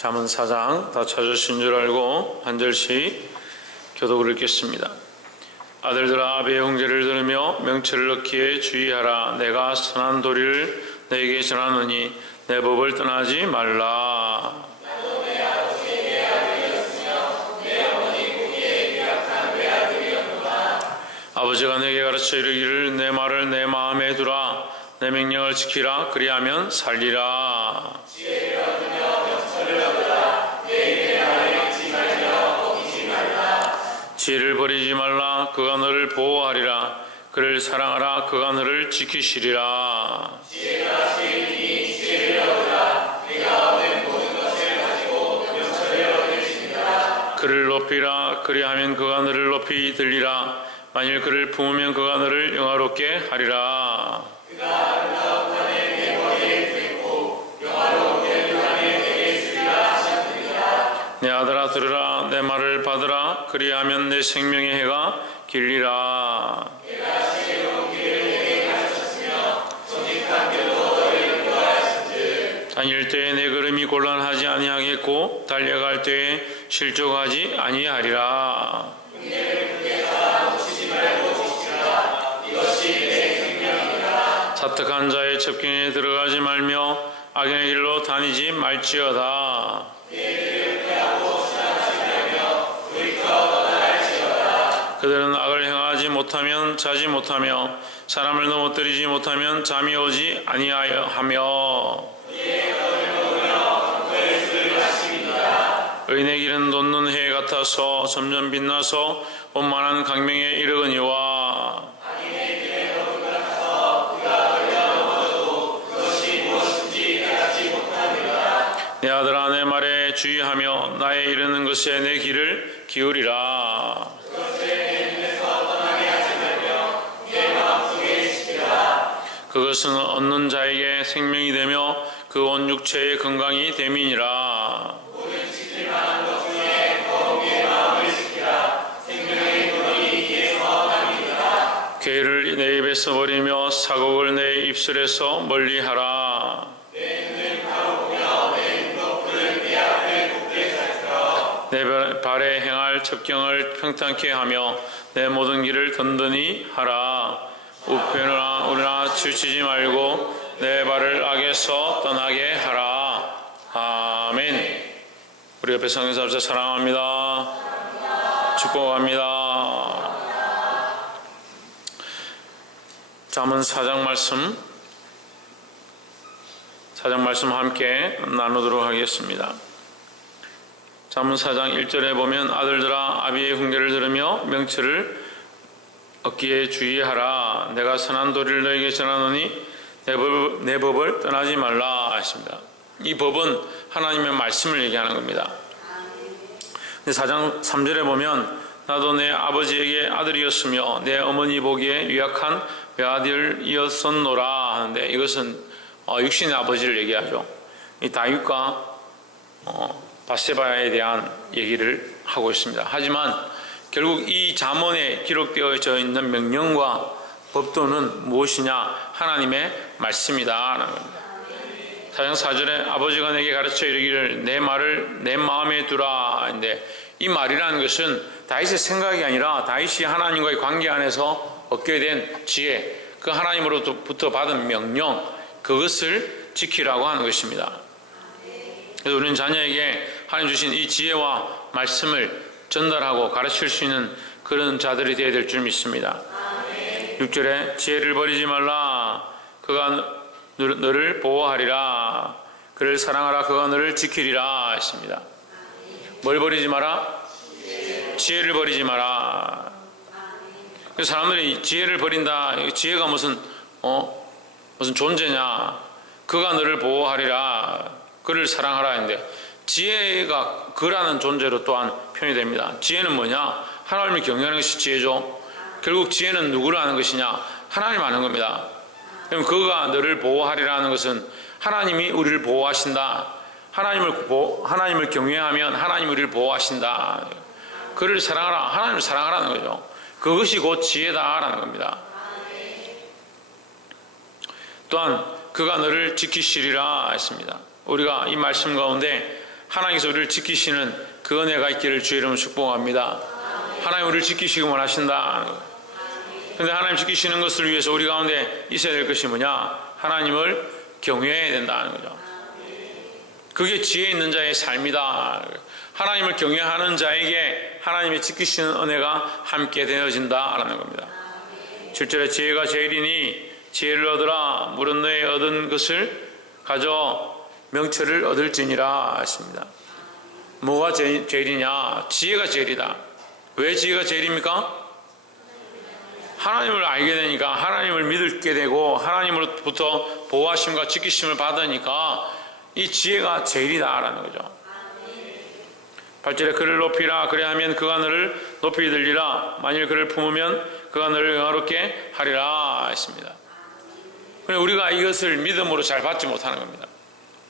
잠언 4장 다 찾으신 줄 알고 한 절씩 교독을 읽겠습니다. 아들들아 아비의 훈계를 들으며 명철을 얻기에 주의하라. 내가 선한 도리를 너에게 전하노니 내 법을 떠나지 말라. 나도 내 아버지에게 아들이었으며 내 어머니 보기에 유약한 외아들이었노라. 아버지가 내게 가르쳐 이르기를 내 말을 내 마음에 두라. 내 명령을 지키라. 그리하면 살리라. 지혜를 얻으며 명철을 얻으라. 내 입의 말을 막지 말며 어기지 말라. 지혜를 버리지 말라. 그가 너를 보호하리라. 그를 사랑하라. 그가 너를 지키시리라. 지혜가 지혜이니 지혜를 얻으라. 내가 얻은 모든 것을 가지고 명철을 얻으시리라. 그를 높이라. 그리하면 그가 너를 높이 들리라. 만일 그를 품으면 그가 너를 영화롭게 하리라. 그가 아름다운 판에 내 머리에 두고 영화로운 멸류관에 내게 주리라 하셨느니라. 내 아들아 들으라. 내 말을 받으라. 그리하면 내 생명의 해가 길리라. 내가 지혜로운 길을 내게 가르쳤으며 정직한 길로 너를 인도하였은즉 다닐 때에 내 걸음이 곤란하지 아니하겠고 달려갈 때에 실족하지 아니하리라. 은혜를 크게 쌓아 놓치지 말고 지키라. 이것이 내 생명이라. 사특한 자의 첩경에 들어가지 말며 악인의 길로 다니지 말지어다. 내 길을 피하고 지나가지 말며 돌이켜 떠나갈지어다. 그들은 악을 행하지 못하면 자지 못하며 사람을 넘어뜨리지 못하면 잠이 오지 아니하며 이에 떡을 먹으며 강포의 술을 마십니다. 의인의 길은 돋는 해 같아서 점점 빛나서 원만한 강명에 이르거니와 악인의 길에 더불어서 그가 걸려 넘어져도 그것이 무엇인지 깨닫지 못합니다. 내 아들아 내 말에 주의하며 나의 이르는 것에 내 귀를 기울이라. 그것을 내 눈에서 떠나게 하지 말며 내 마음속에 지키라. 그것은 얻는 자에게 생명이 되며 그 온 육체의 건강이 됨이니라. 모든 지킬 만한 것 중에 더욱 내 마음을 지키라. 생명의 근원이 이에서 남이니라. 괴를 내 입에서 버리며 사곡을 내 입술에서 멀리하라. 내 눈을 가로보며 내 눈꺼풀을 내 앞에 곱게 살펴. 내 발에 행할 첩경을 평탄케 하며 내 모든 길을 든든히 하라. 우편이나 우리나 치우치지 말고 내 발을 악에서 떠나게 하라. 아멘. 우리 옆에 성경사업자 사랑합니다. 축복합니다. 잠언 4장 말씀 함께 나누도록 하겠습니다. 잠언 4장 1절에 보면 아들들아 아비의 훈계를 들으며 명철을 얻기에 주의하라. 내가 선한 도리를 너에게 전하노니 내 법을 떠나지 말라 하십니다. 이 법은 하나님의 말씀을 얘기하는 겁니다. 4장 3절에 보면 나도 내 아버지에게 아들이었으며 내 어머니 보기에 유약한 외아들이었었노라 하는데 이것은 육신의 아버지를 얘기하죠. 이 다윗과 바세바에 대한 얘기를 하고 있습니다. 하지만 결국 이 잠언에 기록되어져 있는 명령과 법도는 무엇이냐? 하나님의 말씀이다 라는 겁니다. 4장 4절에 아버지가 내게 가르쳐 이르기를 내 말을 내 마음에 두라 인데 이 말이라는 것은 다윗의 생각이 아니라 다윗이 하나님과의 관계 안에서 얻게 된 지혜, 그 하나님으로부터 받은 명령, 그것을 지키라고 하는 것입니다. 그래서 우리는 자녀에게 하나님 주신 이 지혜와 말씀을 전달하고 가르칠 수 있는 그런 자들이 되어야 될 줄 믿습니다. 6절에 지혜를 버리지 말라. 그가 너를 보호하리라. 그를 사랑하라. 그가 너를 지키리라 했습니다. 뭘 버리지 마라? 지혜를 버리지 마라. 그래서 사람들이 지혜를 버린다. 지혜가 무슨 존재냐? 그가 너를 보호하리라. 그를 사랑하라 했는데 지혜가 그라는 존재로 또한 표현이 됩니다. 지혜는 뭐냐? 하나님을 경외하는 것이 지혜죠. 결국 지혜는 누구를 아는 것이냐? 하나님 아는 겁니다. 그럼 그가 너를 보호하리라는 것은 하나님이 우리를 보호하신다. 하나님을 경외하면 하나님이 우리를 보호하신다. 그를 사랑하라. 하나님을 사랑하라는 거죠. 그것이 곧 지혜다라는 겁니다. 또한 그가 너를 지키시리라 했습니다. 우리가 이 말씀 가운데 하나님께서 우리를 지키시는 그 은혜가 있기를 주의 이름으로 축복합니다. 하나님 우리를 지키시기 원하신다. 그런데 하나님 지키시는 것을 위해서 우리 가운데 있어야 될 것이 뭐냐? 하나님을 경외해야 된다는 거죠. 그게 지혜 있는 자의 삶이다. 하나님을 경외하는 자에게 하나님의 지키시는 은혜가 함께 되어진다라는 겁니다. 7절에 지혜가 제일이니 지혜를 얻으라. 물은 너의 얻은 것을 가져 명철을 얻을지니라 하십니다. 뭐가 제일이냐? 지혜가 제일이다. 왜 지혜가 제일입니까? 하나님을 알게 되니까, 하나님을 믿게 되고 하나님으로부터 보호하심과 지키심을 받으니까 이 지혜가 제일이다라는 거죠. 8절에 그를 높이라. 그래야하면 그가 너를 높이 들리라. 만일 그를 품으면 그가 너를 영화롭게 하리라 했습니다. 우리가 이것을 믿음으로 잘 받지 못하는 겁니다.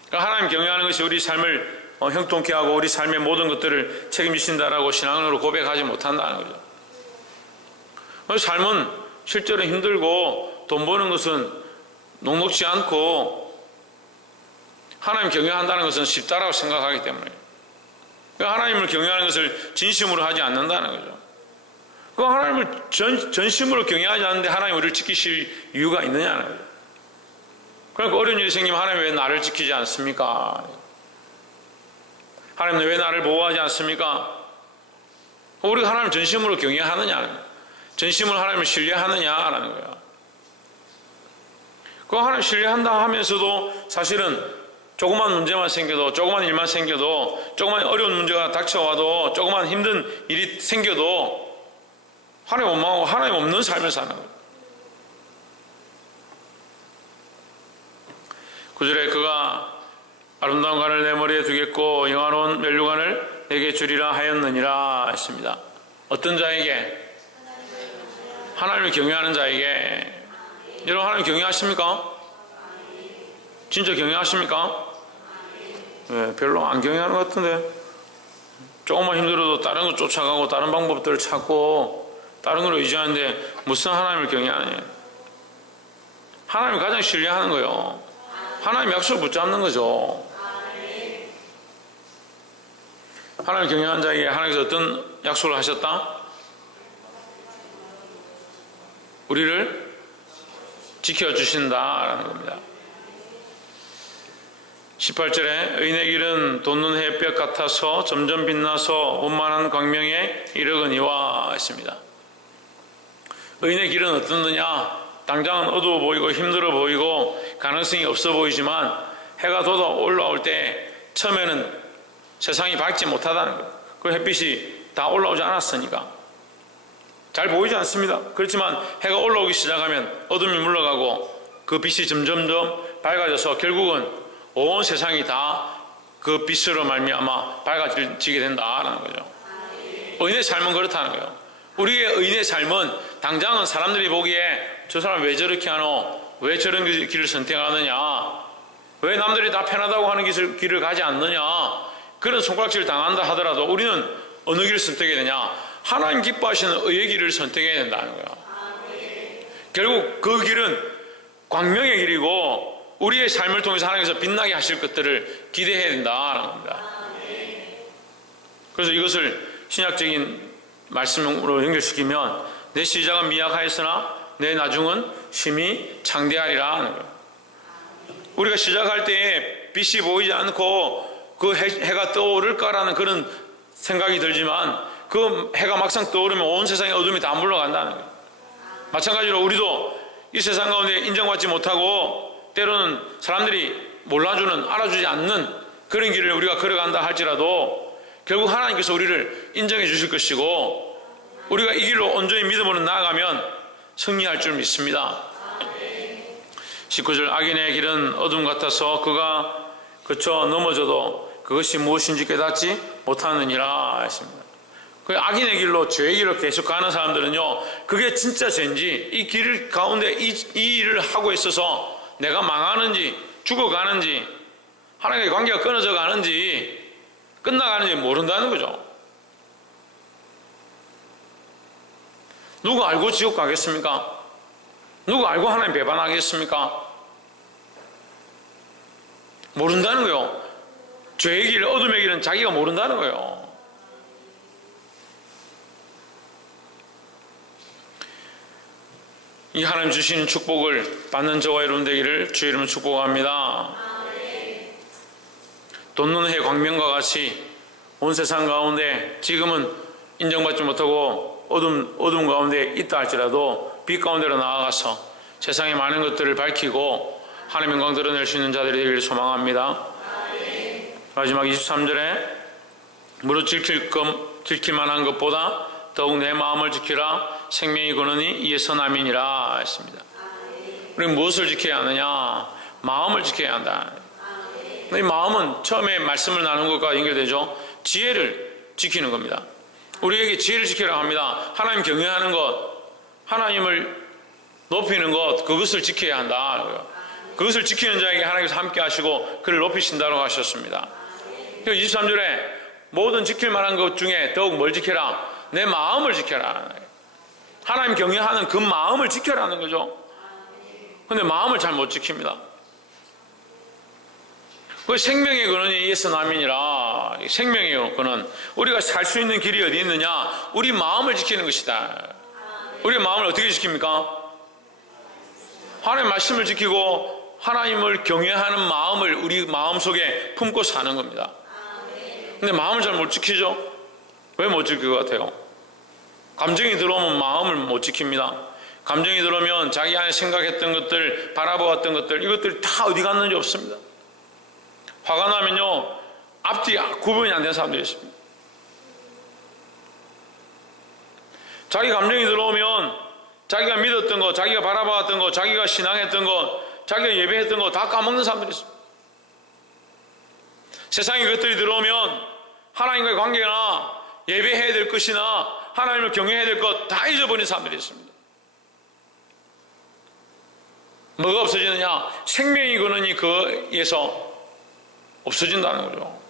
그러니까 하나님 경외하는 것이 우리 삶을 형통케 하고 우리 삶의 모든 것들을 책임지신다라고 신앙으로 고백하지 못한다는 거죠. 삶은 실제로 힘들고 돈 버는 것은 녹록지 않고 하나님 경외한다는 것은 쉽다라고 생각하기 때문에, 그러니까 하나님을 경외하는 것을 진심으로 하지 않는다는 거죠. 그 하나님을 전심으로 경외하지 않는데 하나님 우리를 지키실 이유가 있느냐는 거죠. 그러니까 어려운 일이 생기면 하나님 왜 나를 지키지 않습니까? 하나님 왜 나를 보호하지 않습니까? 우리가 하나님을 전심으로 경외하느냐, 전심으로 하나님을 신뢰하느냐라는 거야. 그 하나님 신뢰한다 하면서도 사실은 조그만 문제만 생겨도, 조그만 일만 생겨도, 조그만 어려운 문제가 닥쳐와도, 조그만 힘든 일이 생겨도 하나님 원망하고 하나님 없는 삶을 사는 거예요. 9절에 그가 아름다운 관을 내 머리에 두겠고 영화로운 면류관을 내게 주리라 하였느니라 했습니다. 어떤 자에게? 하나님을 경외하는 자에게. 여러분 하나님 경외하십니까? 진짜 경외하십니까? 네, 별로 안 경외하는 것 같은데. 조금만 힘들어도 다른 거 쫓아가고 다른 방법들을 찾고 다른 걸 의지하는데 무슨 하나님을 경외하느냐. 하나님을 가장 신뢰하는 거예요. 하나님 약속을 붙잡는 거죠. 하나님 경외하는 자에게 하나님께서 어떤 약속을 하셨다? 우리를 지켜주신다라는 겁니다. 18절에 의인의 길은 돋는 햇볕 같아서 점점 빛나서 원만한 광명에 이르거니와 했습니다. 의인의 길은 어떻느냐? 당장은 어두워 보이고 힘들어 보이고 가능성이 없어 보이지만 해가 돋아 올라올 때 처음에는 세상이 밝지 못하다는 거예요. 그 햇빛이 다 올라오지 않았으니까 잘 보이지 않습니다. 그렇지만 해가 올라오기 시작하면 어둠이 물러가고 그 빛이 점점점 밝아져서 결국은 온 세상이 다 그 빛으로 말미암아 밝아지게 된다라는 거죠. 의인의 삶은 그렇다는 거예요. 우리의 의인의 삶은 당장은 사람들이 보기에 저 사람 왜 저렇게 하노? 왜 저런 길을 선택하느냐? 왜 남들이 다 편하다고 하는 길을 가지 않느냐? 그런 손가락질 당한다 하더라도 우리는 어느 길을 선택해야 되냐? 하나님 기뻐하시는 의의 길을 선택해야 된다는 거야. 결국 그 길은 광명의 길이고 우리의 삶을 통해서 하나님께서 빛나게 하실 것들을 기대해야 된다는 겁니다. 그래서 이것을 신약적인 말씀으로 연결시키면 내 시작은 미약하였으나 내 나중은 심히 장대하리라 하는 거예요. 우리가 시작할 때에 빛이 보이지 않고 그 해가 떠오를까라는 그런 생각이 들지만 그 해가 막상 떠오르면 온 세상의 어둠이 다 물러간다는 거예요. 마찬가지로 우리도 이 세상 가운데 인정받지 못하고 때로는 사람들이 몰라주는, 알아주지 않는 그런 길을 우리가 걸어간다 할지라도 결국 하나님께서 우리를 인정해 주실 것이고 우리가 이 길로 온전히 믿음으로 나아가면 승리할 줄 믿습니다. 19절 악인의 길은 어둠 같아서 그가 그쳐 넘어져도 그것이 무엇인지 깨닫지 못하느니라 했습니다. 그 악인의 길로 죄의 길로 계속 가는 사람들은요, 그게 진짜 죄인지 이 길 가운데 이 일을 하고 있어서 내가 망하는지 죽어가는지 하나님과의 관계가 끊어져 가는지 끝나가는지 모른다는 거죠. 누구 알고 지옥 가겠습니까? 누구 알고 하나님 배반하겠습니까? 모른다는 거예요. 죄의 길, 어둠의 길은 자기가 모른다는 거예요. 이 하나님 주시는 축복을 받는 저와 여러분 되기를 주의 이름으로 축복합니다. 돋는 해 광명과 같이 온 세상 가운데 지금은 인정받지 못하고 어둠 가운데 있다 할지라도 빛 가운데로 나아가서 세상의 많은 것들을 밝히고 하나님의 영광 드러낼 수 있는 자들이 되기를 소망합니다. 마지막 23절에 무릇 지킬 만한 것보다 더욱 내 마음을 지키라. 생명이 거느니 이에서 남이니라 했습니다. 우리는 무엇을 지켜야 하느냐? 마음을 지켜야 한다. 이 마음은 처음에 말씀을 나눈 것과 연결되죠. 지혜를 지키는 겁니다. 우리에게 지혜를 지키라고 합니다. 하나님 경외하는 것, 하나님을 높이는 것, 그것을 지켜야 한다. 그것을 지키는 자에게 하나님께서 함께 하시고 그를 높이신다고 하셨습니다. 23절에 모든 지킬 만한 것 중에 더욱 뭘 지켜라? 내 마음을 지켜라. 하나님 경외하는 그 마음을 지켜라는 거죠. 그런데 마음을 잘 못 지킵니다. 그 생명의 근원이 이에서 남이니라. 생명의 근원, 우리가 살 수 있는 길이 어디 있느냐? 우리 마음을 지키는 것이다. 우리 마음을 어떻게 지킵니까? 하나님의 말씀을 지키고 하나님을 경외하는 마음을 우리 마음속에 품고 사는 겁니다. 근데 마음을 잘 못 지키죠? 왜 못 지킬 것 같아요? 감정이 들어오면 마음을 못 지킵니다. 감정이 들어오면 자기 안에 생각했던 것들, 바라보았던 것들, 이것들이 다 어디 갔는지 없습니다. 화가 나면요, 앞뒤 구분이 안 되는 사람들이 있습니다. 자기 감정이 들어오면 자기가 믿었던 것, 자기가 바라봤던 것, 자기가 신앙했던 것, 자기가 예배했던 것 다 까먹는 사람들이 있습니다. 세상의 것들이 들어오면 하나님과의 관계나 예배해야 될 것이나 하나님을 경외해야 될 것 다 잊어버린 사람들이 있습니다. 뭐가 없어지느냐? 생명이 근원이 그에서 없어진다는 거죠.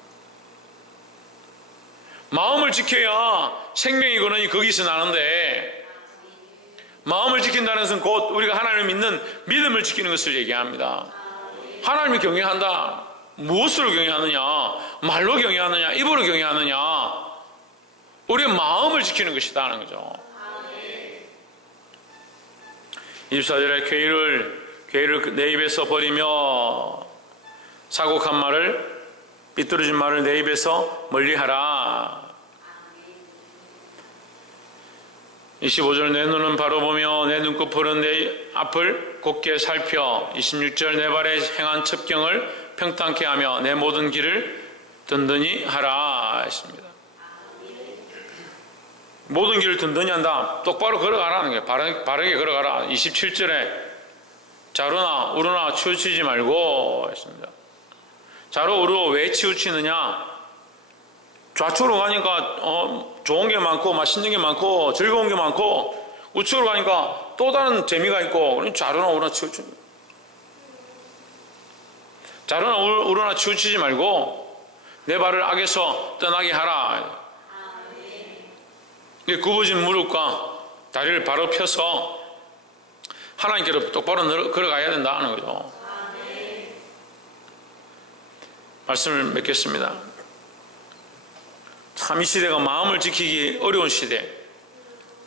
마음을 지켜야 생명이 근원이 거기서 나는데, 마음을 지킨다는 것은 곧 우리가 하나님을 믿는 믿음을 지키는 것을 얘기합니다. 하나님을 경외한다. 무엇으로 경외하느냐? 말로 경외하느냐? 입으로 경외하느냐? 우리의 마음을 지키는 것이다 하는 거죠. 24절에 괴를 내 입에서 버리며 사곡한 말을, 삐뚤어진 말을 내 입에서 멀리하라. 25절 내 눈은 바로 보며 내 눈꺼풀은 내 앞을 곧게 살펴. 26절 내 발에 행한 첩경을 평탄케 하며 내 모든 길을 든든히 하라 했습니다. 모든 길을 든든히 한다. 똑바로 걸어가라는 거예요. 바르게 걸어가라. 27절에 좌로나 우로나 치우치지 말고 했습니다. 좌로 우로 왜 치우치느냐? 좌측으로 가니까 좋은 게 많고 맛있는 게 많고 즐거운 게 많고, 우측으로 가니까 또 다른 재미가 있고, 그러니 좌로나 우로나 치우칩니다. 좌로나 우로나 치우치지 말고 내 발을 악에서 떠나게 하라. 굽어진 무릎과 다리를 바로 펴서 하나님께로 똑바로 걸어가야 된다는 거죠. 말씀을 맺겠습니다. 참 이 시대가 마음을 지키기 어려운 시대,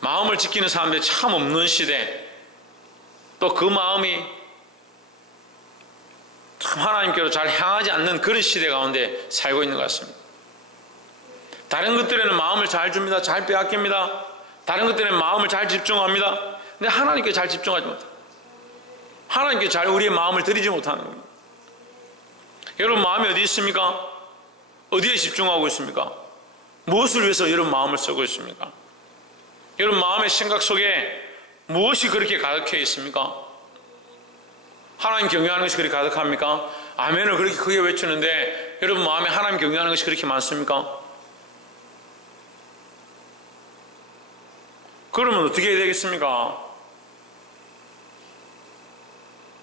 마음을 지키는 사람들이 참 없는 시대, 또 그 마음이 참 하나님께로 잘 향하지 않는 그런 시대 가운데 살고 있는 것 같습니다. 다른 것들에는 마음을 잘 줍니다. 잘 빼앗깁니다. 다른 것들에는 마음을 잘 집중합니다. 근데 하나님께 잘 집중하지 못합니다. 하나님께 잘 우리의 마음을 드리지 못하는 겁니다. 여러분 마음이 어디 있습니까? 어디에 집중하고 있습니까? 무엇을 위해서 여러분 마음을 쓰고 있습니까? 여러분 마음의 생각 속에 무엇이 그렇게 가득해 있습니까? 하나님 경외하는 것이 그렇게 가득합니까? 아멘을 그렇게 크게 외치는데 여러분 마음에 하나님 경외하는 것이 그렇게 많습니까? 그러면 어떻게 해야 되겠습니까?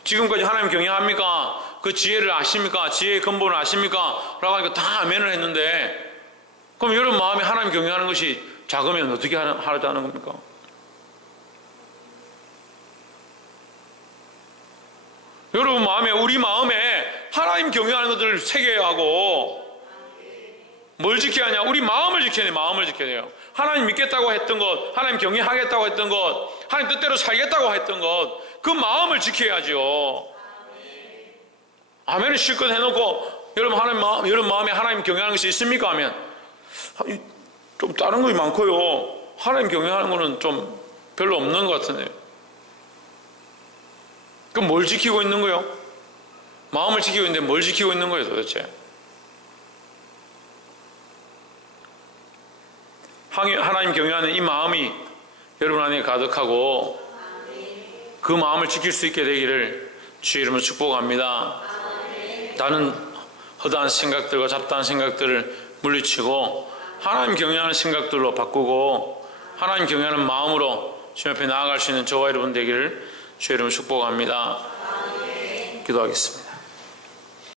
지금까지 하나님 경외합니까? 그 지혜를 아십니까? 지혜의 근본을 아십니까? 라고 하니까 다 아멘을 했는데, 그럼 여러분 마음에 하나님 경외하는 것이 작으면 어떻게 하라는 겁니까? 여러분 마음에, 우리 마음에 하나님 경외하는 것들을 새겨야 하고, 뭘 지켜야 하냐? 우리 마음을 지켜야 돼요. 마음을 지켜야 돼요. 하나님 믿겠다고 했던 것, 하나님 경외하겠다고 했던 것, 하나님 뜻대로 살겠다고 했던 것, 그 마음을 지켜야죠. 아멘을 실컷 해놓고 여러분 마음에 하나님 경외하는 것이 있습니까? 하면 좀 다른 것이 많고요. 하나님 경외하는 것은 좀 별로 없는 것 같은데요. 그럼 뭘 지키고 있는 거예요? 마음을 지키고 있는데 뭘 지키고 있는 거예요 도대체? 하나님 경외하는 이 마음이 여러분 안에 가득하고 그 마음을 지킬 수 있게 되기를 주의 이름으로 축복합니다. 나는 허다한 생각들과 잡다한 생각들을 물리치고 하나님 경외하는 생각들로 바꾸고 하나님 경외하는 마음으로 주님 앞에 나아갈 수 있는 저와 여러분 되기를 주의 이름으로 축복합니다. 기도하겠습니다.